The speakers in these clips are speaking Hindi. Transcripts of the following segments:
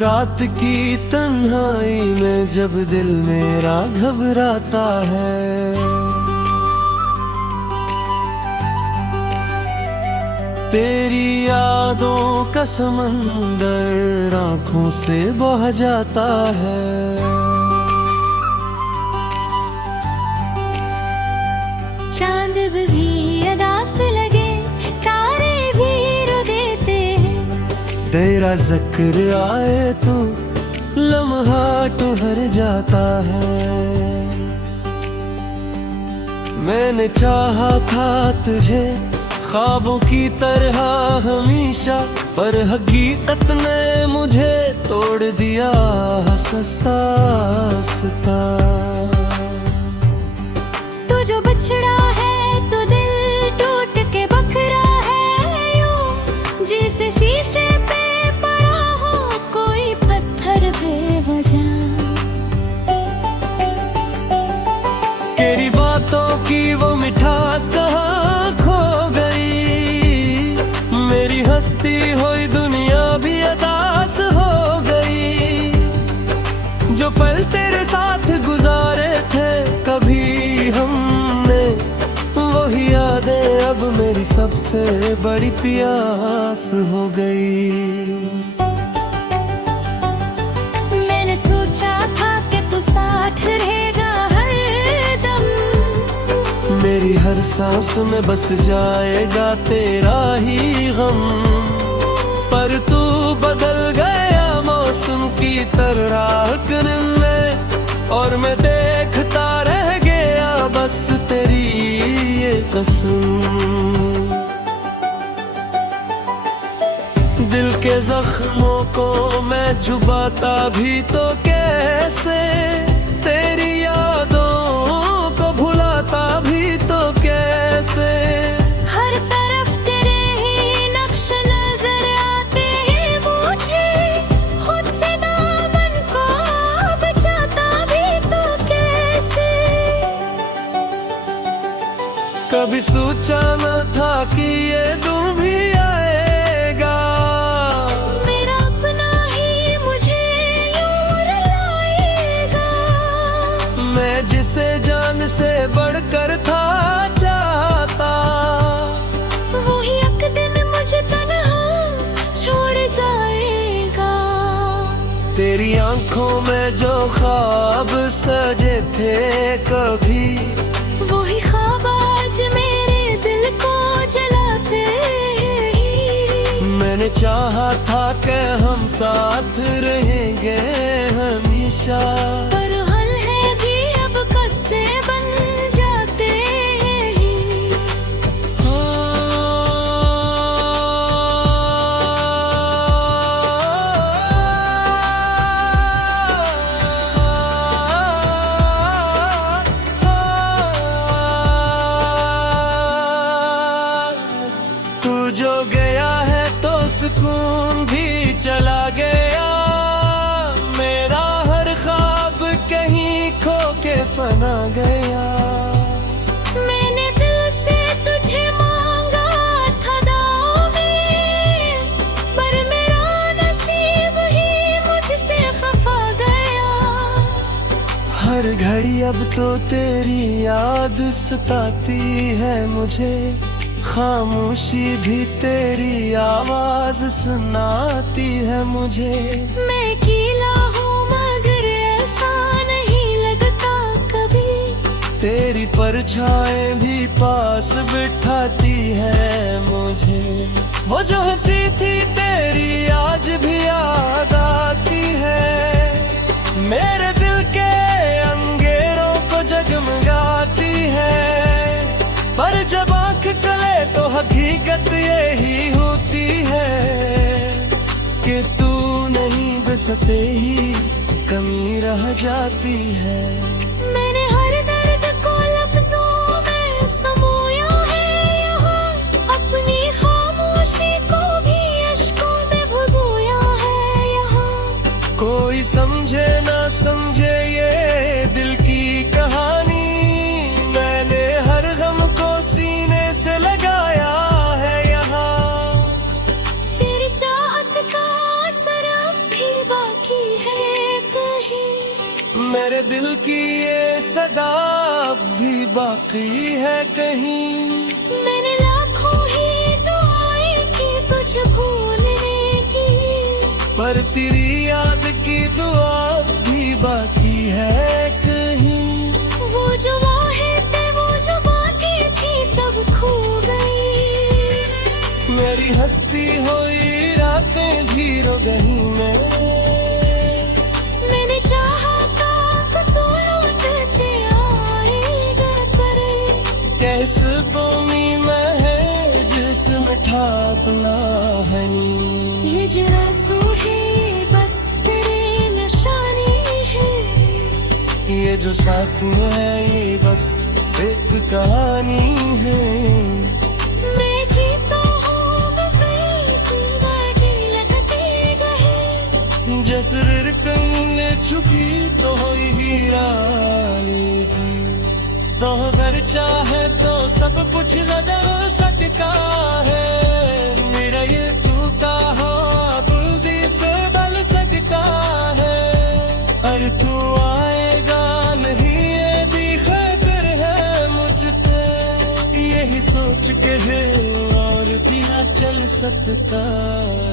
रात की तन्हाई में जब दिल मेरा घबराता है, तेरी यादों का समंदर आँखों से बह जाता है। चांद भी अदास लगे, तारे भी रो देते हैं। तेरा जिक्र आए तो लम्हा ठहर जाता है। मैंने चाहा था तुझे ख्वाबों की तरह हमेशा, पर हकीकत ने मुझे तोड़ दिया सस्ता सस्ता। तू जो बिछड़ा है तो दिल टूट के बखरा है यूं, जैसे शीशे पे पड़ा हो कोई पत्थर बेवजह। तेरी बातों की वो मिठास कहाँ खो गई, मेरी हंसती हुई दुनिया भी अदास हो गई। जो पल तेरे साथ गुजारे थे कभी हमने, वही यादें अब मेरी सबसे बड़ी प्यास हो गई। मैंने सोचा था कि तू साथ रहेगा हरदम, मेरी हर सांस में बस जाएगा तेरा ही गम। पर तू बदल गया मौसम की तरह में, और मैं देखता रह गया बस तेरी ये कसम। दिल के जख्मों को मैं छुपाता भी तो कैसे, तेरी यादों को भुलाता भी तो कैसे। हर तरफ तेरे ही नक्श नजर आते हैं मुझे, खुद से दामन को बचाता भी तो कैसे। कभी सोचा न था कि ये दिन भी आएगा, मेरा अपना ही मुझे यूं रुलाएगा। मैं जिसे जान से बढ़कर था चाहता, वही एक दिन मुझे तन्हा छोड़ जाएगा। तेरी आंखों में जो ख्वाब सजे थे कभी, वही ख्वाब आज मेरे दिल को जलाते हैं। मैंने चाहा था कि हम साथ रहेंगे हमेशा, पर हल है भी अब कस्से बन जाते हैं। तू जो गया है तो सुकून भी चला गया, मेरा हर ख्वाब कहीं खो के फना गया। मैंने दिल से तुझे मांगा था दाव में, पर मेरा नसीब ही मुझसे खफा गया। हर घड़ी अब तो तेरी याद सताती है मुझे, खामोशी भी तेरी आवाज सुनाती है मुझे। मैं अकेला हूँ मगर ऐसा नहीं लगता कभी, तेरी परछाएं भी पास बिठाती है मुझे। वो जो हंसी थी तेरी आज भी याद आती है, मेरे दिल के अंधेरों को जगमगाती है। पर जब आँख कले तो हकीकत यही होती है कि तू नहीं बसते ही कमी रह जाती है। मैंने हर दर्द को लफ्जों में समोया है यहाँ, अपनी खामोशी को भी अश्कों में भुगोया है यहाँ। कोई समझे ना समझे ये दिल की कहानी, मैंने हर गम को सीने से लगाया है यहाँ। तेरी चाहत का असर अब भी मेरे दिल की ये सदा अब भी बाकी है कहीं। मैंने लाखों ही दुआएं की तुझे भूलने की, पर तेरी याद की दुआ भी बाकी है कहीं। वो जो वाहे थे वो जो बाकी थी सब खो गई। मेरी हंसती हुई रातें भी रो गई मैंने चाहा था तू लौट के आएगा करे। कैस बोमी में है जिसमें ठाकना है नी। ये जरा सू है बस तेरी निशानी है, ये जो सांसें हैं ये बस एक कहानी है। मैं जीता हूँ बेफिक्र गाड़ी लगती गई। जसर कल्ले छुपी तो होई हीरा तो अगर चाहे तो सब कुछ बदल सकता है। मेरा ये टूटा हो बुल्दी से बल सकता है। और तू आएगा नहीं ये भी खतर है मुझ पे, यही सोच के है और दिया चल सकता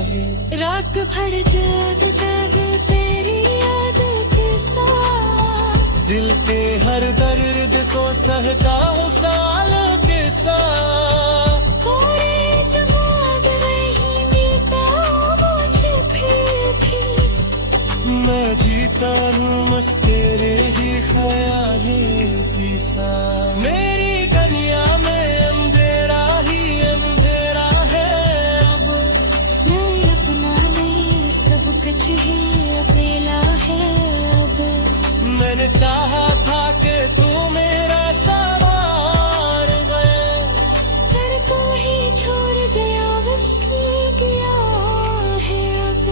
है। रात भर जागता हूँ तेरी यादों के साथ, दिल के हर दर्द को सहता हूँ सालों के साथ। कोई जवाब नहीं मिलता मुझे फिर भी। मैं जीता हूँ बस तेरे ही ख्यालों के साथ। मेरी दुनिया में अंधेरा ही अंधेरा है अब। मैं अपना नहीं सब कुछ ही अकेला है अब। मैंने चाहा था कि तू मेरा सवार गए, घर को ही छोड़ गया बस गया है अब।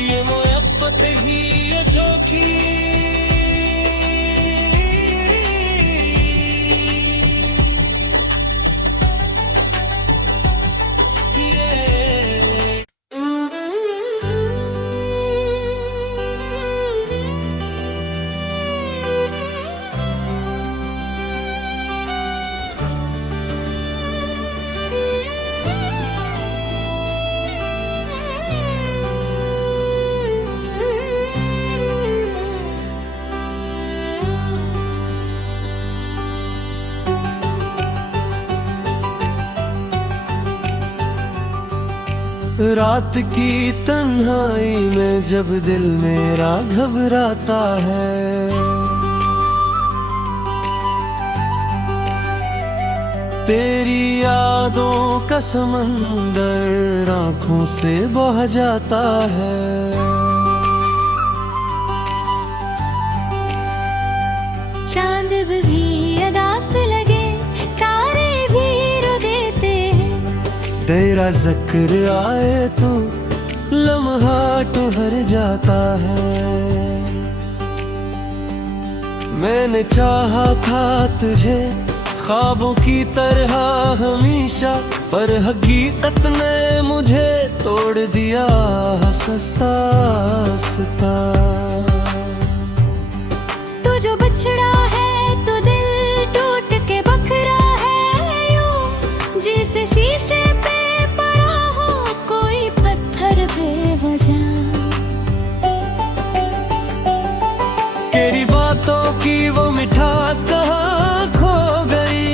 ये मोहब्बत ही है झोंकी। रात की तन्हाई में जब दिल मेरा घबराता है, तेरी यादों का समंदर आंखों से बह जाता है। चांद भी अदास लगे तारे भी रो देते, तेरा जिक्र आए तो लम्हा ठहर जाता है। मैंने चाहा था तुझे ख्वाबों की तरह हमेशा, पर हकीकत ने मुझे तोड़ दिया सस्ता सस्ता। तू जो बछड़ा है तो दिल टूट के बखरा है यूं, जैसे शीशे पे पड़ा हो कोई पत्थर बेवजह। तेरी बातों की वो मिठास कहाँ खो गई,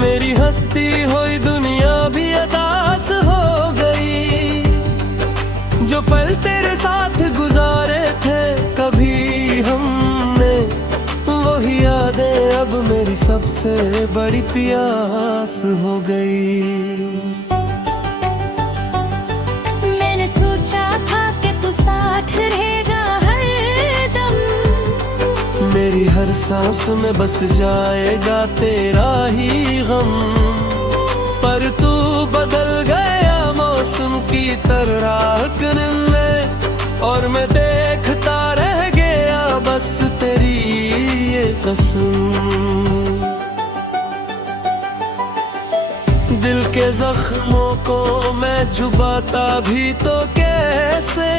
मेरी हंसती हुई दुनिया भी अदास हो गई। जो पल तेरे साथ गुजारे थे कभी हमने, वही यादें अब मेरी सबसे बड़ी प्यास हो गई। मैंने सोचा था कि तू साथ रहेगा हरदम, मेरी हर सांस में बस जाएगा तेरा ही गम। पर तू बदल गया मौसम की तरह में, और मैं देखता रह गया बस तेरी ये कसम। दिल के जख्मों को मैं छुपाता भी तो कैसे,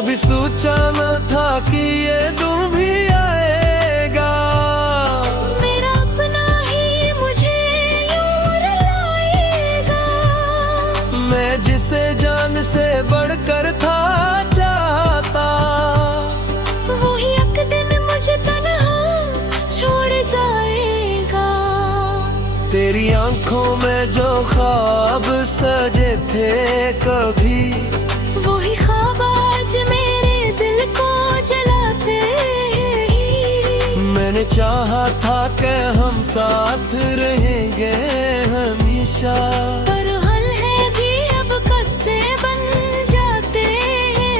कभी सोचा न था कि ये दिन भी आएगा। मेरा अपना ही मुझे यूं रुलाएगा। मैं जिसे जान से बढ़कर था चाहता, वही एक दिन मुझे तन्हा छोड़ जाएगा। तेरी आंखों में जो ख्वाब सजे थे कभी, वही ख्वाब आज मेरे दिल को जलाते हैं। मैंने चाहा था कि हम साथ रहेंगे हमेशा, पर हल है भी अब कस्से बन जाते हैं।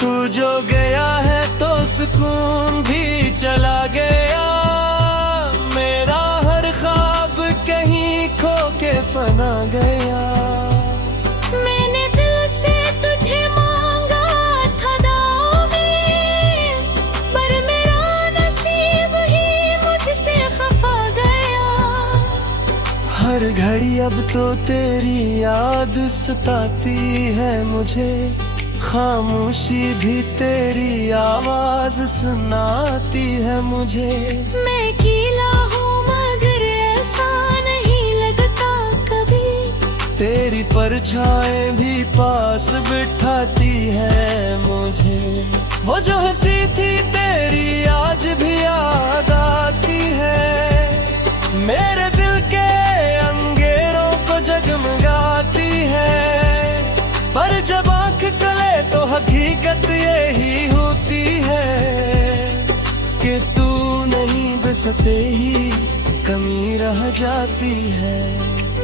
तू जो गया है तो सुकून भी चला गया। मेरा हर ख्वाब कहीं खो के फना गया। मैंने दिल से तुझे मांगा था दाव में, पर मेरा नसीब ही मुझसे खफा गया। हर घड़ी अब तो तेरी याद सताती है मुझे, खामोशी भी तेरी आवाज सुनाती है मुझे। मैं अकेला हूँ मगर ऐसा नहीं लगता कभी, तेरी परछाएं भी पास बिठाती है मुझे। वो जो हंसी थी तेरी आज भी याद आती है, मेरे दिल के अंगेरों को जगमगाती है। पर जब आंख कले तो हकीकत यही होती है कि तू नहीं बसते ही कमी रह जाती है।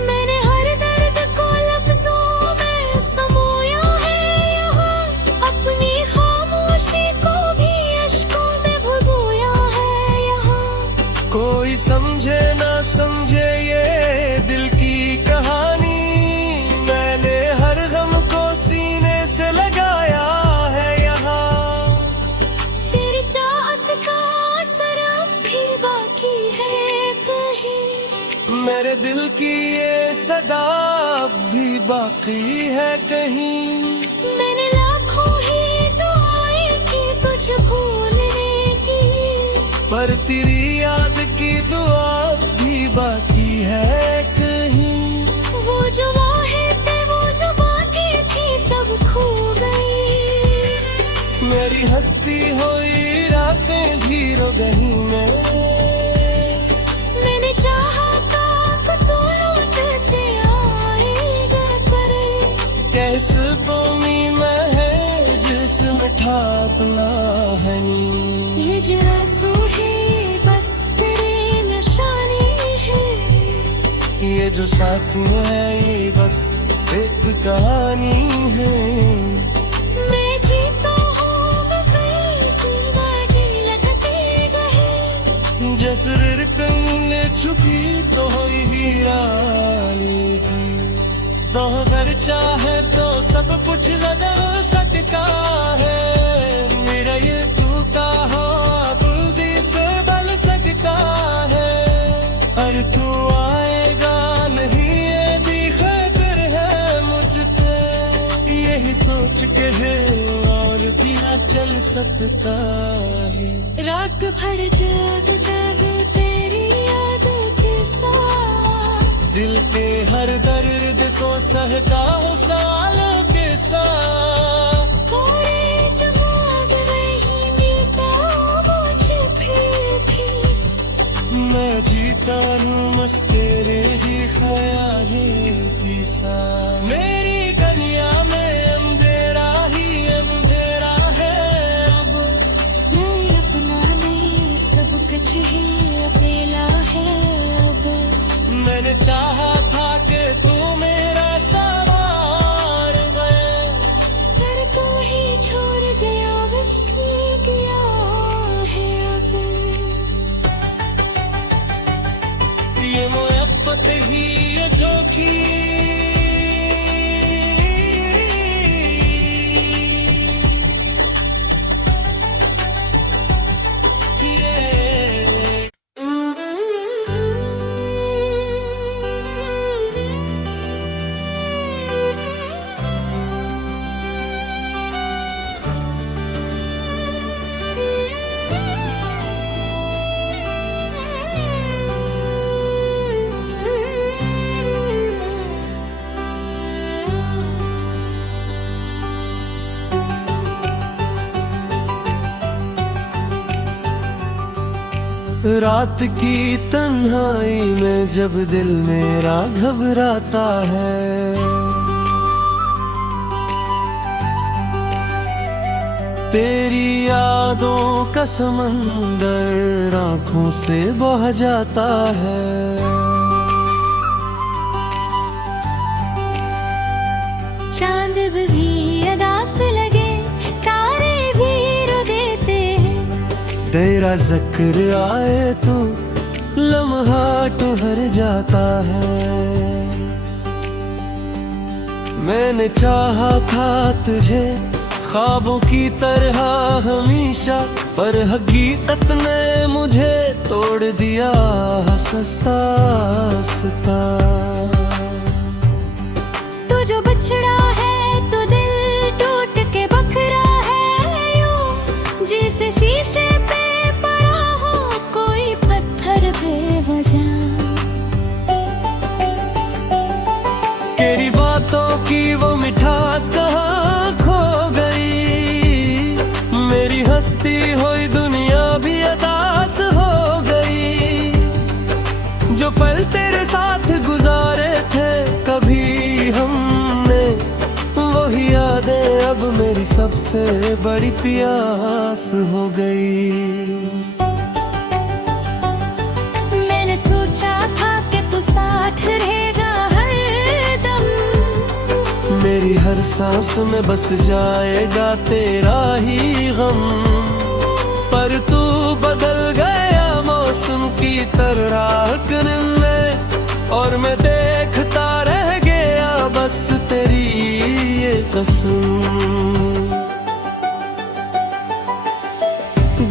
मैंने हर दर्द को लफ्जों में समोया है यहाँ, अपनी खामोशी को भी अश्कों में भुगोया है यहाँ। कोई समझे ना समझे ये दिल की कहानी, मैंने हर गम को सीने से लगाया है यहाँ। तेरी चाहत का असर अब भी बाकी है कहीं, मेरे दिल की ये सदा अब भी बाकी है कहीं। मैंने लाखों ही दुआएं की तुझे भूलने की, पर तेरी याद की दुआ भी बाकी है कहीं। वो जो वाहे थे वो जो बाकी थी सब खो गई। मेरी हंसती हुई रातें भी रो गई मैंने चाहा था कि तू लौटते आएगा, पर कैस बोमी में है जिसमें ठाकुला है नी। ये जो आंसू है बस तेरी निशानी है, ये जो सांसें हैं ये बस एक कहानी है। मैं जीता हूँ वैसी गाड़ी लगती गई, जैसे रिकल छुपी तो हुई हीरा लेगी। तो अगर चाहे तो सब कुछ बदल सकता है, मेरा ये टूटा हो बुल्दी से बल सकता है। और तू आएगा नहीं ये भी खतर है मुझ पे, यही सोच के है और दिया चल सकता है। रात भर जागता वो तेरी यादों के साथ, दिल के हर दर्द को सहता हूँ सालों के साथ। कोरे जमात वही मिलता मुझे फिर भी, मैं जीता हूँ मस्त तेरे ही ख्यालों के साथ। मेरी दुनिया में अंधेरा ही अंधेरा है अब, मैं अपना नहीं सब कुछ ही अकेला है अब। मैंने चाहा था कि तू मेरा सवार गए, पर तू ही छोड़ गया बस ये गया है अब। ये मोहब्बत ही है जो कि रात की तन्हाई में जब दिल मेरा घबराता है, तेरी यादों का समंदर आंखों से बह जाता है। चांद भी अदास लगे, तारे भी रो देते हैं। तेरा जिक्र आए तो लम्हा ठहर जाता है। मैंने चाहा था तुझे ख्वाबों की तरह हमेशा, पर हकीकत ने मुझे तोड़ दिया हंसता हंसता। तू जो बछड़ा है तो दिल टूट के बखरा है यूं, जैसे शीशे पे पड़ा हो कोई पत्थर बेवजह। तेरी बातों की वो मिठास कहाँ खो गई, मेरी हंसती हुई दुनिया भी अदास हो गई। जो पल तेरे साथ गुजारे थे कभी हमने, वही यादें अब मेरी सबसे बड़ी प्यास हो गई। मैंने सोचा था कि तू साथ रहेगा हर दम, मेरी हर सांस में बस जाएगा तेरा ही गम। पर तू बदल गया मौसम की तरह करने, और मैं देखता रह गया बस तेरी ये कसम।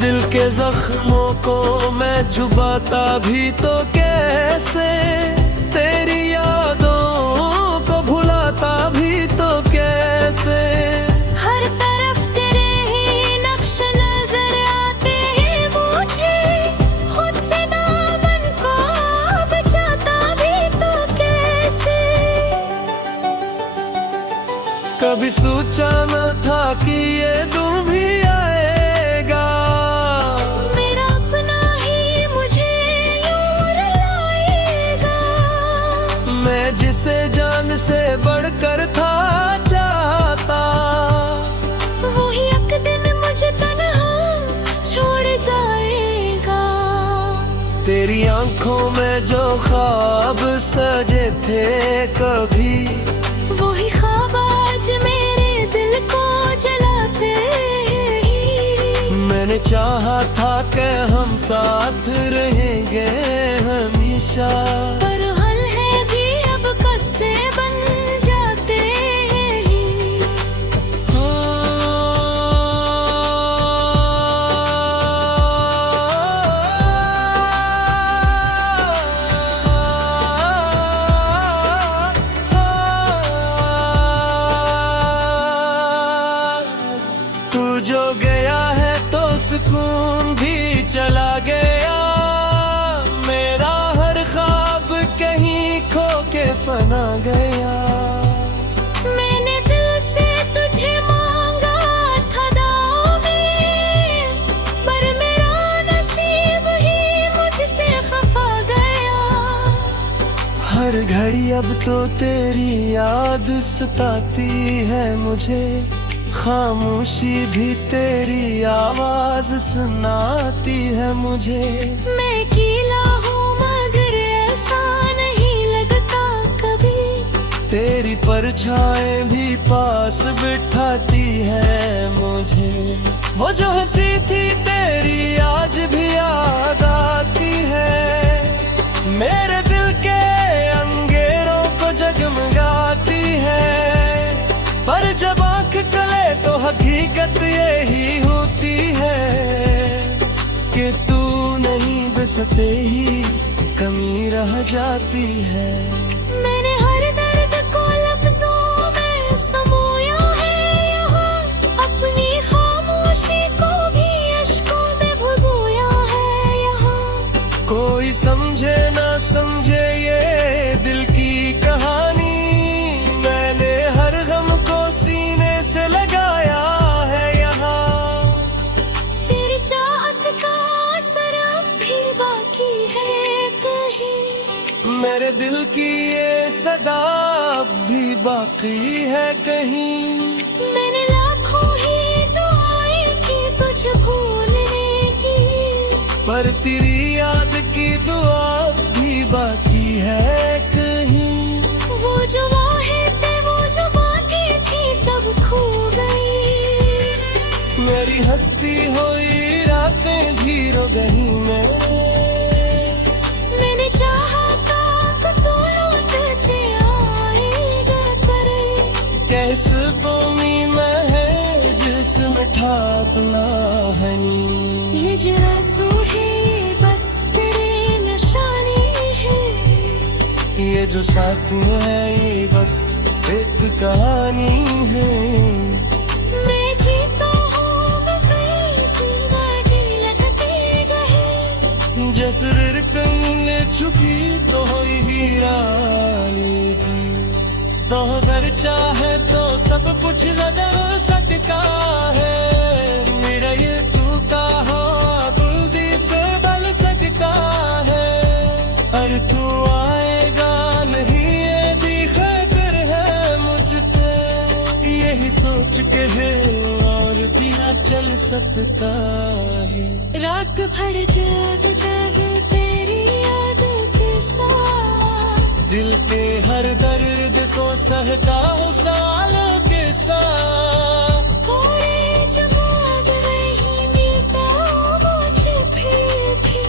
दिल के जख्मों को मैं छुपाता भी तो कैसे, तेरी यादों को भुलाता भी तो कैसे। हर तरफ तेरे ही नक्श नजर आते हैं मुझे, खुद से दामन को बचाता भी तो कैसे। कभी सोचा न था कि ये दिन भी आएगा, मेरा अपना ही मुझे यूं रुलाएगा। मैं जिसे जान से बढ़कर था चाहता, वही एक दिन मुझे तन्हा छोड़ जाएगा। तेरी आंखों में जो ख्वाब सजे थे कभी, वही ख्वाब आज मेरे दिल को जलाते हैं। मैंने चाहा था कि हम साथ रहेंगे हमेशा, पर हल है भी अब किस्से बन जाते हैं। तू जो गया है तो सुकून भी चला गया, मेरा हर ख्वाब कहीं खो के फना गया। मैंने दिल से तुझे मांगा था दाओ में, पर मेरा नसीब ही मुझसे खफा गया। हर घड़ी अब तो तेरी याद सताती है मुझे, खामोशी भी तेरी आवाज सुनाती है मुझे। मैं अकेला हूँ मगर ऐसा नहीं लगता कभी, तेरी परछाई भी पास बिठाती है मुझे। वो जो हंसी थी तेरी आज भी याद आती है, मेरे दिल के अंगेरों को जगमगाती है। पर जब आंख कले तो हकीकत यही होती है कि तू नहीं बसते ही कमी रह जाती है। मैंने हर दर्द को लफ्जों में समोया है यहाँ, अपनी खामोशी को भी अश्कों में भुगोया है यहाँ। कोई समझे ना समझे ये दिल की कहानी, मैंने हर गम को सीने से लगाया है यहाँ। तेरी चाहत का असर अब भी मेरे दिल की ये सदा अब भी बाकी है कहीं। मैंने लाखों ही दुआएं की तुझे भूलने की, पर तेरी याद की दुआ भी बाकी है कहीं। वो जो बाहें थे वो जो बाकी थी सब खो गई। मेरी हंसती हुई रातें भी रो गई। मैंने चाहा था कि तू लौटते आएगा करे। कैस बोमी में है जिसमें ठाकना है नी। ये जो आंसू है बस तेरे निशानी है। ये जो सांसें है ये बस एक कहानी है। मैं जीता हूँ जसर कल्ले छुपी तो होई हीरा तो अगर चाहे तो सब कुछ लगा सकता है। मेरा ये तू का हो बुल्दी से बल सकता है। अरे तू आएगा नहीं ये भी खतर है मुझ पे। यही सोच के है और दिया चल सकता है। रात भर जागता हूँ तेरी यादों के साथ। दिल के हर दर्द को सहता हूँ सालों के साथ। कोई जवाब नहीं मिलता मुझे फिर भी।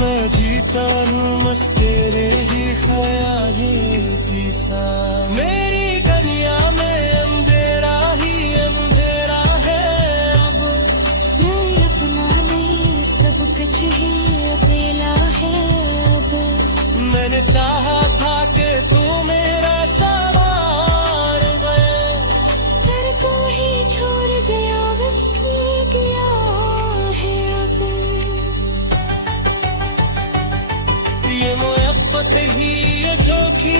मैं जीता हूँ बस तेरे ही ख्यालों के साथ। मेरी दुनिया में अंधेरा ही अंधेरा है अब। मैं अपना नहीं सब कुछ ही अकेला है अब। मैंने चाहा था कि तू मेरा सवार गए। घर को ही छोड़ गया बस ये गया है अब। ये मोहब्बत ही है झोंकी।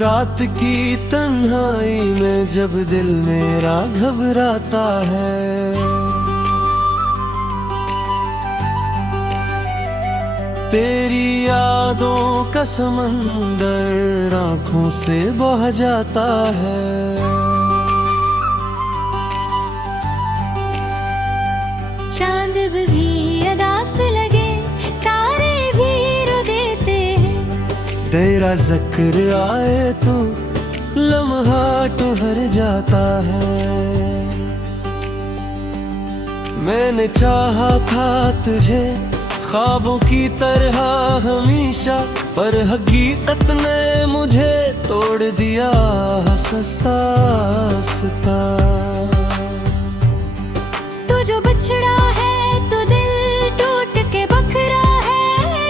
रात की तन्हाई में जब दिल मेरा घबराता है। तेरी यादों का समंदर आंखों से बह जाता है। चांद भी अदास लगे तारे भी रो देते हैं। तेरा जिक्र आए तो लम्हा ठहर जाता है। मैंने चाहा था तुझे ख्वाबों की तरह हमेशा, पर हकीकत ने मुझे तोड़ दिया हंसता हंसता। तू जो बिछड़ा है तो दिल टूट के बखरा है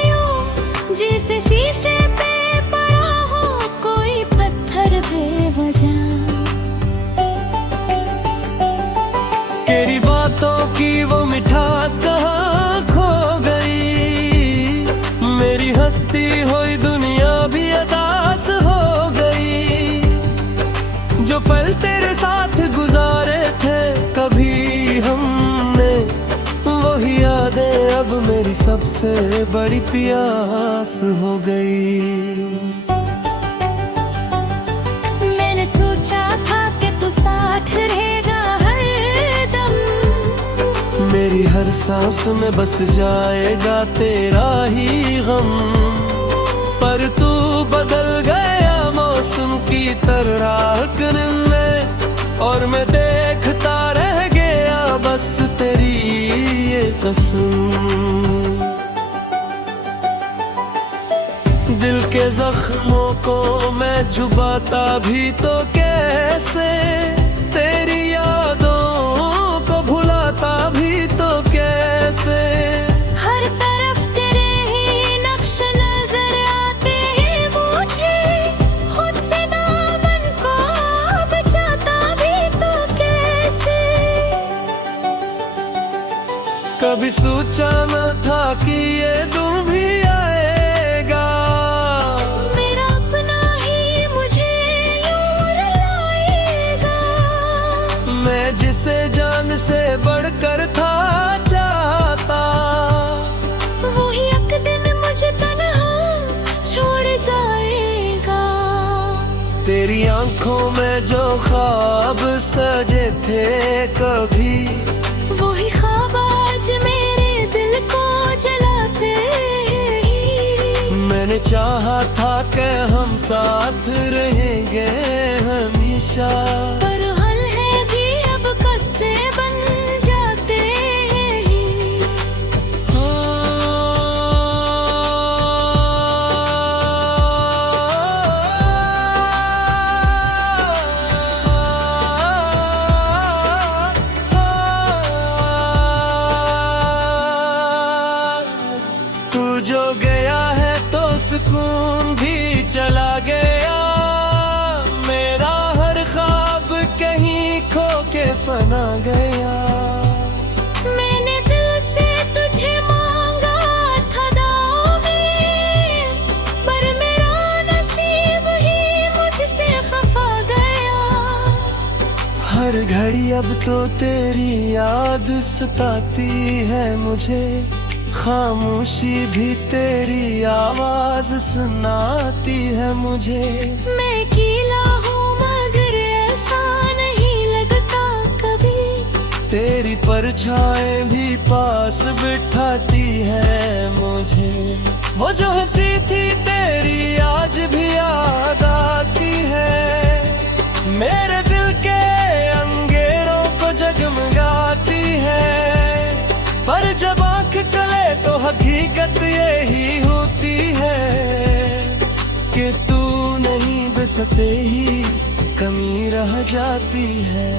यूं, जैसे शीशे पे पड़ा हो कोई पत्थर बेवजह। तेरी बातों की वो मिठास कहाँ खो गई। मेरी हंसती हुई दुनिया भी अदास हो गई। जो पल तेरे साथ गुजारे थे कभी हमने, वही यादें अब मेरी सबसे बड़ी प्यास हो गई। मैंने सोचा था कि तू साथ रहेगा मेरी हर सांस में बस जाएगा तेरा ही गम। पर तू बदल गया मौसम की तरह करन में, और मैं देखता रह गया बस तेरी ये कसम। दिल के जख्मों को मैं छुपाता भी तो कैसे, कभी सोचा न था कि ये दिन भी आएगा। मेरा अपना ही मुझे यूं रुलाएगा। मैं जिसे जान से बढ़कर था चाहता, वही एक दिन मुझे तन्हा छोड़ जाएगा। तेरी आंखों में जो ख्वाब सजे थे कभी, वही ख्वाब आज मेरे दिल को जलाते हैं। मैंने चाहा था कि हम साथ रहेंगे हमेशा, पर हल है भी अब किस्से बन जाते हैं। तू जो गया है तो सुकून भी चला गया। मेरा हर ख्वाब कहीं खो के फना गया। मैंने दिल से तुझे मांगा था दाव में, पर मेरा नसीब ही मुझसे खफा गया। हर घड़ी अब तो तेरी याद सताती है मुझे, खामोशी भी तेरी आवाज सुनाती है मुझे। मैं अकेला हूँ मगर ऐसा नहीं लगता कभी, तेरी परछाएं भी पास बिठाती है मुझे। वो जो हंसी थी तेरी आज भी याद आती है, मेरे दिल के अंधेरों को जगमगाती है। पर जब आंख कले तो हकीकत यही होती है कि तू नहीं बसते ही कमी रह जाती है।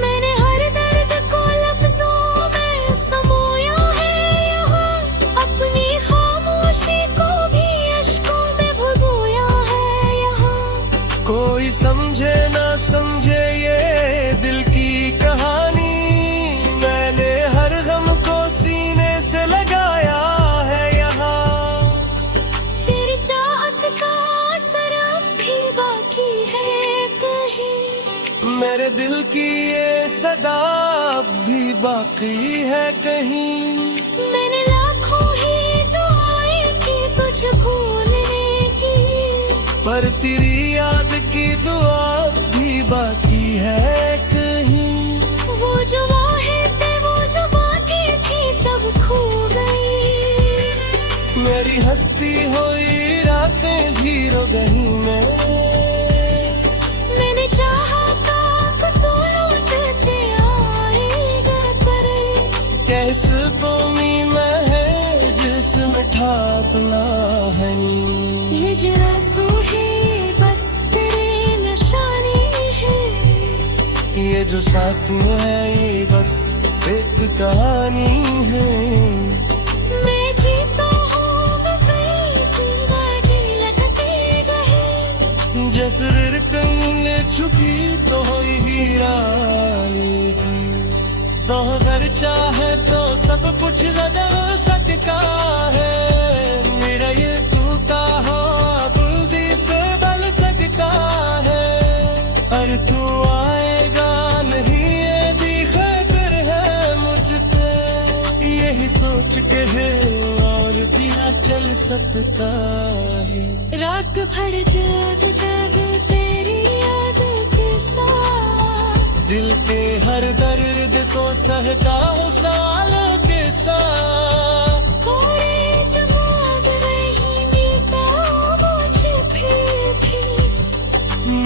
मैंने हर दर्द को लफ्जों में समोया है यहाँ, अपनी खामोशी को भी अश्कों में भगोया है यहाँ। कोई समझे ना समझे ये दिल की कहानी, मैंने हर गम को सीने से लगाया है यहाँ। तेरी चाहत का असर अब भी बाकी है कहीं, मेरे दिल की ये सदा अब भी बाकी है कहीं। मैंने लाखों ही दुआएं की तुझे भूलने की, पर तेरी याद की दुआ भी बाकी है कहीं। वो जो वाहे थे वो जो बाकी थी सब खो गई। मेरी हंसती हुई रातें भी रो गई। मैंने चाहा था कि तू लौट के आएगा, पर कैस बोमी में है जिसमें ठाकना है नी। ये जो आंसू है बस तेरी निशानी है, ये जो सांसें हैं ये बस एक कहानी है। मैं जीता हूँ मैं जिंदगी लगती गई। जसर कल छुपी तो हीरा तो अगर चाहे तो सब कुछ लगा सकता है। मेरा ये टूटा हो बुल्दी से बल सकता है। और तू आएगा नहीं ये भी खतर है मुझ पे, यही सोच के है और दिया चल सकता है। रात भर जागता हूँ तेरी यादों के साथ, दिल के हर दर्द को सहता हूँ सालों के साथ। कोई जवाब नहीं मिलता मुझे फिर भी,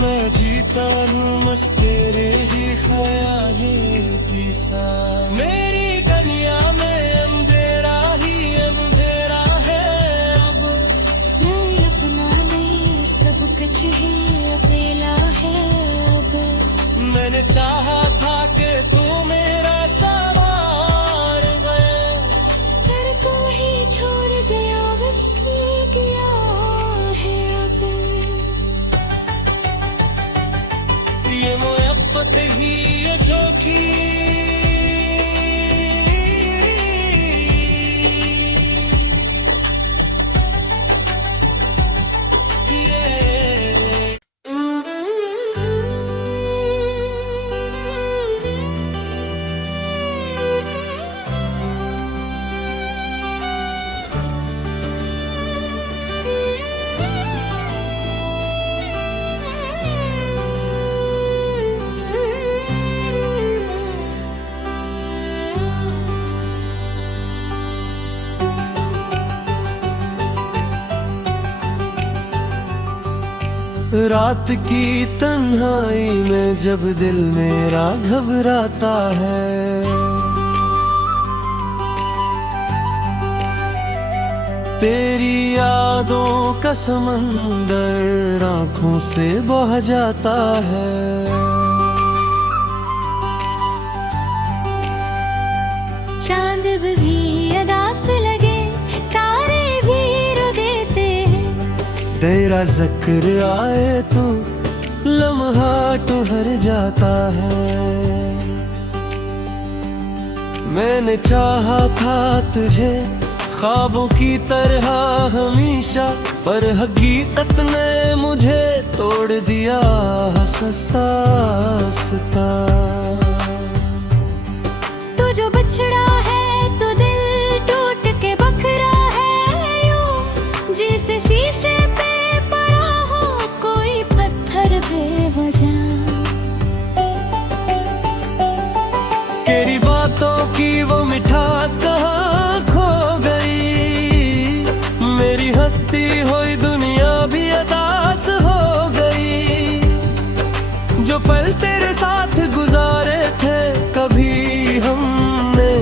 मैं जीता हूँ बस तेरे ही ख्यालों के साथ। मेरी दुनिया में अंधेरा ही अंधेरा है अब, मैं अपना नहीं सब कुछ ही अकेला है अब। मैंने चाहा था कि तू मेरा सवार गए, घर को ही छोड़ गया बस ये गया है अब। ये मोहब्बत ही है जो कि रात की तन्हाई में जब दिल मेरा घबराता है, तेरी यादों का समंदर आँखों से बह जाता है। चांद भी उदास लगे, तारे भी रो देते हैं। तेरा जिक्र आए तो लम्हा ठहर जाता है। मैंने चाहा था तुझे ख्वाबों की तरह हमेशा, पर हकीकत ने मुझे तोड़ दिया सस्ता सस्ता। तू जो बिछड़ा है तो दिल टूट के बखरा है यूं, जैसे शीशे पे पड़ा हो कोई पत्थर बेवजह। तेरी बातों की वो मिठास कहाँ खो गई, मेरी हस्ती हुई दुनिया भी अदास हो गई। जो पल तेरे साथ गुजारे थे कभी हमने,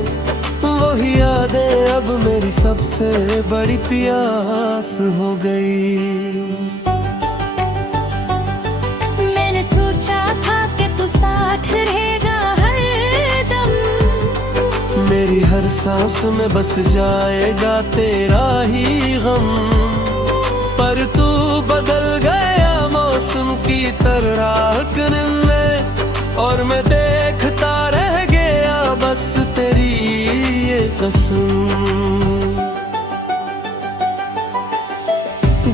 वही यादें अब मेरी सबसे बड़ी प्यास हो गई। मैंने सोचा था कि तू साथ रहेगा हरदम, मेरी हर सांस में बस जाएगा तेरा ही गम। पर तू बदल गया मौसम की तरह में, और मैं देखता रह गया बस तेरी ये कसम।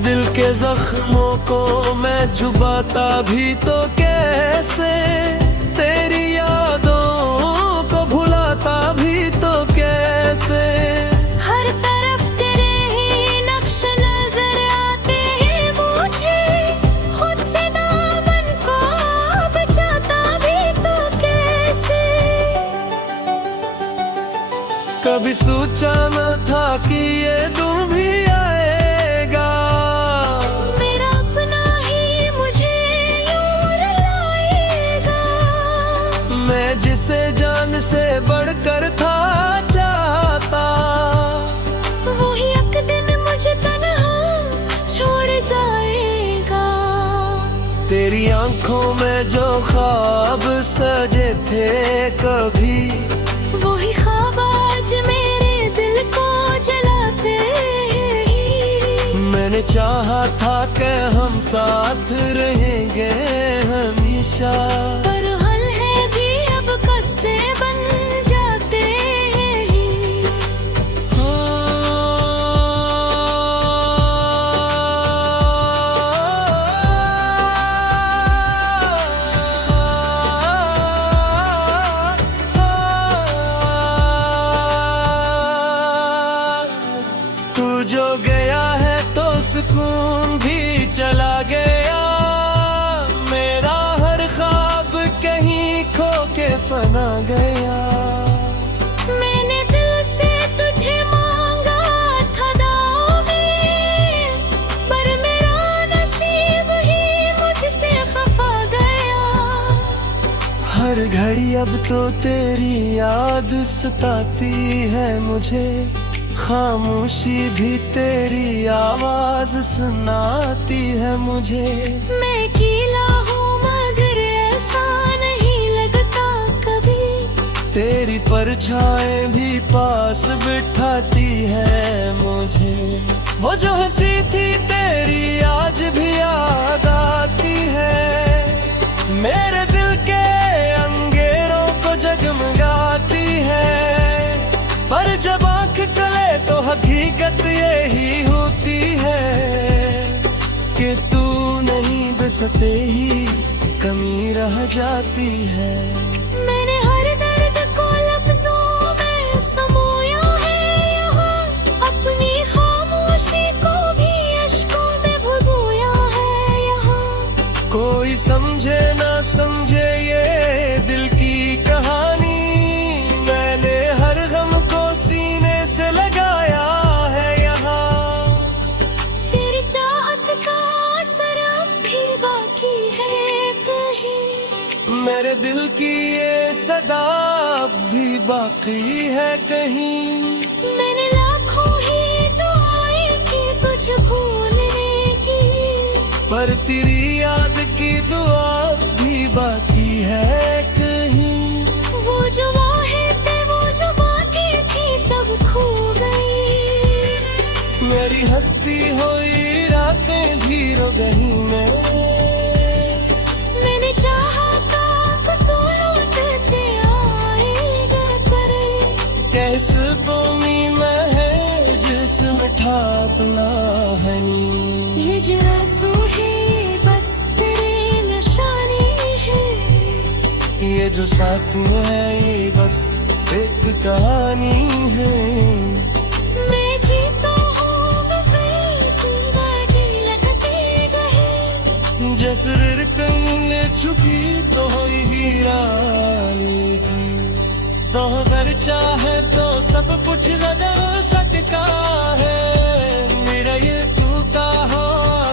दिल के जख्मों को मैं छुपाता भी तो कैसे, तेरी यादों को भुलाता भी तो कैसे। हर तरफ तेरे ही नक्श नजर आते हैं मुझे, खुद से दामन को बचाता भी तो कैसे। कभी सोचा न था कि ये दिन भी आएगा, मेरा अपना ही मुझे यूं रुलाएगा। मैं जिसे जान से बढ़कर था चाहता, वही एक दिन मुझे तन्हा छोड़ जाएगा। तेरी आंखों में जो ख्वाब सजे थे कभी, वही ख्वाब आज मेरे दिल को जलाते हैं। मैंने चाहा था कि हम साथ रहेंगे हमेशा, पर हल है भी अब कस्से बन जाते हैं। तू जो गया है तो सुकून भी चला गया, मेरा हर ख्वाब कहीं खो के फना गया। मैंने दिल से तुझे मांगा था दाव में, पर मेरा नसीब ही मुझसे खफा गया। हर घड़ी अब तो तेरी याद सताती है मुझे, खामोशी भी तेरी आवाज सुनाती है मुझे। मैं अकेला हूँ मगर ऐसा नहीं लगता कभी, तेरी परछाएं भी पास बिठाती है मुझे। वो जो हंसी थी तेरी आज भी याद आती है, मेरे दिल के अंगेरों को जगमगाती है। पर जब आँख कले तो हकीकत यही होती है कि तू नहीं बसते ही कमी रह जाती है। मैंने हर दर्द को लफ्जों में समोया है यहाँ, अपनी खामोशी को भी अश्कों में भुगोया है यहाँ। कोई समझे ना समझे ये दिल की कहानी, मैंने हर गम को सीने से लगाया है यहाँ। तेरी चाहत का असर अब भी बाकी मेरे दिल की ये सदा अब भी बाकी है कहीं। मैंने लाखों ही दुआएं की तुझे भूलने की, पर तेरी याद की दुआ भी बाकी है कहीं। वो जो वाहे थे वो जो बाकी थी सब खो गई। मेरी हंसती हुई रातें भी रो गई मैंने चाहा था तू लौट के आएगा करे। कैस बोमी में है जिसमें ठाकना है नी। ये जो आंसू है बस तेरे निशानी है, ये जो सांसें हैं ये बस एक कहानी है। मैं जीता हूँ वैसी बातें लगती गई। जैसे रिकने छुपी तो हुई हीरा तो अगर चाहे तो सब कुछ बदल सकता है। मेरा ये टूटा हो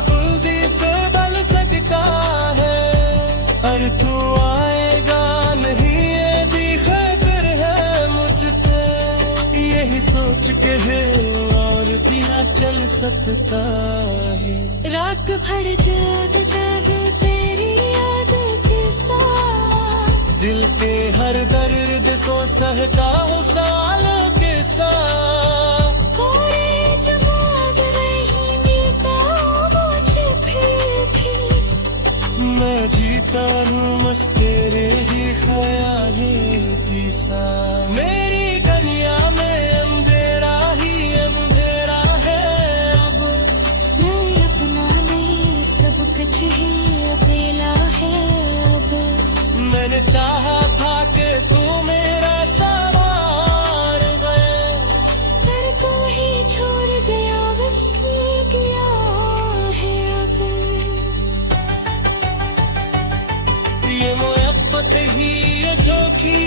बुल्दी से बल सकता है। और तू आएगा नहीं ये भी खतर है मुझ पे, यही सोच के है और दिया चल सकता है। रात भर जागता वो तेरी यादों के साथ, दिल के हर दर्द को सहता हूँ सालों के साथ। कोई जमाग नहीं मिलता मुझे फिर मैं जीता हूँ बस तेरे ही ख्यालों के साथ। मेरी दुनिया में अंधेरा ही अंधेरा है अब। मैं अपना नहीं सब कुछ ही अकेला है अब। मैंने चाहा था कि तू मेरा सवार गए, तेरे को ही छोड़ गया बस ये गया है अब। ये मोहब्बत ही है जो की